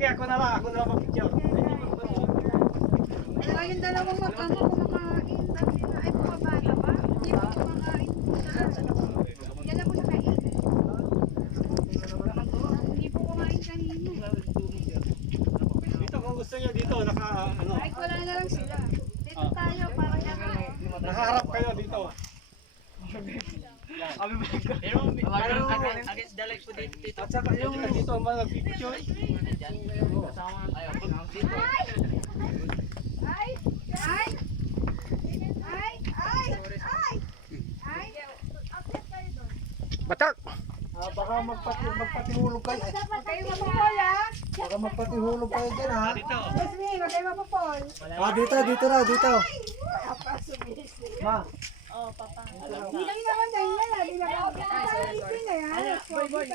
sige, ako na lang mag-picture. Kaya yung dalawang mag-ama kumakain. Ay, bumabata ba? Hindi po kumakain. Yan lang po sa kain. Hindi po kumain kanina. Dito kung gusto niyo dito, ano. Ay, wala na lang sila. Dito tayo, parang yan. Nakaharap kayo dito. Against the light po dito. At saka yung dito ang mga picture. Ay! Ay! Ay! Ay! Ay! Batak! Baka magpatihulog kayo. Huwag kayo mapapol, ha? Baka magpatihulog kayo dyan, ha? Yes, me, huwag kayo mapapol. Dito raw, dito. Ma. Hindi lang naman ganyan, ha? Hindi lang naman ganyan. Boy.